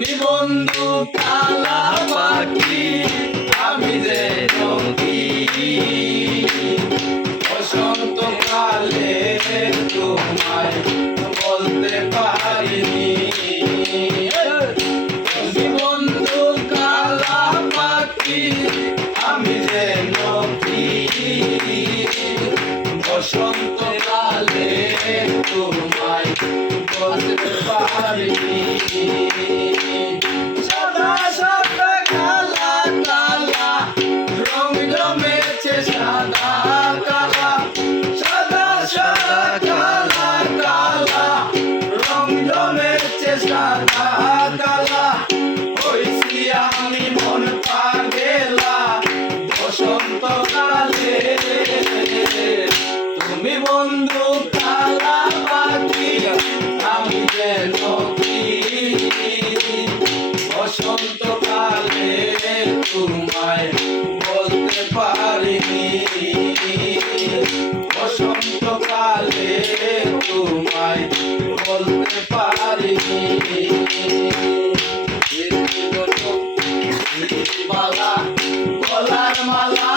তুমি বন্ধু কালা পাখি আমি যেন কি বসন্ত কালে তোমায় বলতে পারিনি তুমি বন্ধু কালা পাখি আমি যেন কি বসন্ত কালে তোমায় বলতে পারিনি সাদা সাদা কালা কালা রং জমেছে সাদা কালা সাদা সাদা কালা কালা রং জমেছে সাদা কালা হইছি আমি মন পাগেলা বসন্ত কালে তুমি বন্ধু কালা পাখি আমি যেন কি বসন্ত কালে তোমায় বলতে পারিনি বসন্ত কালে তোমায় বলতে পারিনি মালা গলার মালা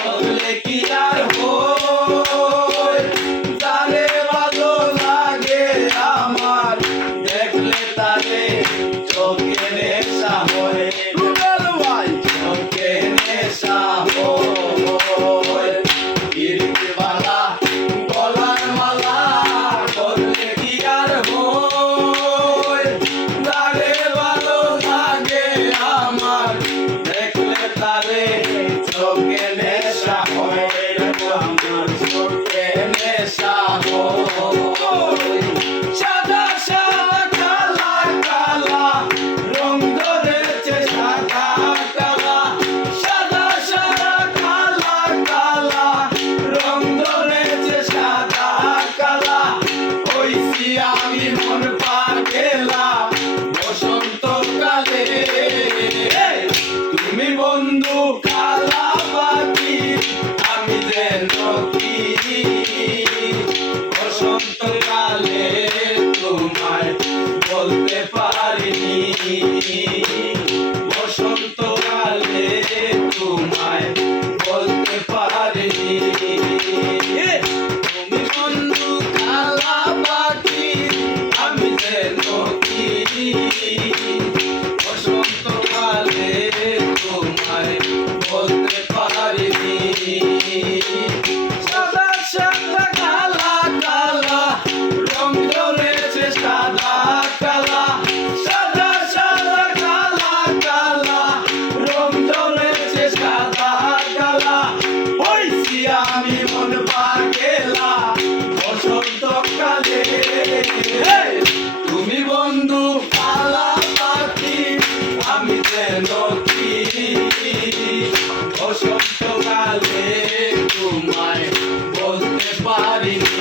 বললে কি আর হয় তারে ভালো লাগে আমার দেখলে তারে চোখে নেশা হয় চোখে নেশা হয় মালা গলার মালা বললে কি আর হয় তারে ভালো লাগে আমার দেখলে তারে চোখে নেশা হয় আমার চোখে নেশা হয় সাদা সাদা কালা কালা রং ধরেছে সাদা কালা সাদা সাদা কালা কালা রং ধরেছে সাদা কালা হইছি আমি মন পাগেলা বসন্ত কালে তুমি বন্ধু কালা পাখি আমি যেন কি বসন্ত কালে তোমায় বলতে পারিনি বসন্ত কালে তোমায় বলতে পারিনি তুমি বন্ধু কালা পাখি আমি যেন কি বসন্ত কালে তোমায় বলতে পারিনি সাদা সাদা কালা কালা রং ধরেছে সাদা কালা সাদা সাদা কালা কালা রং ধরেছে সাদা কালা হইছি আমি মন পাগেলা বসন্ত কালে তুমি বন্ধু কালা পাখি আমি যেন কি বসন্ত কালে তোমায় বলতে পারিনি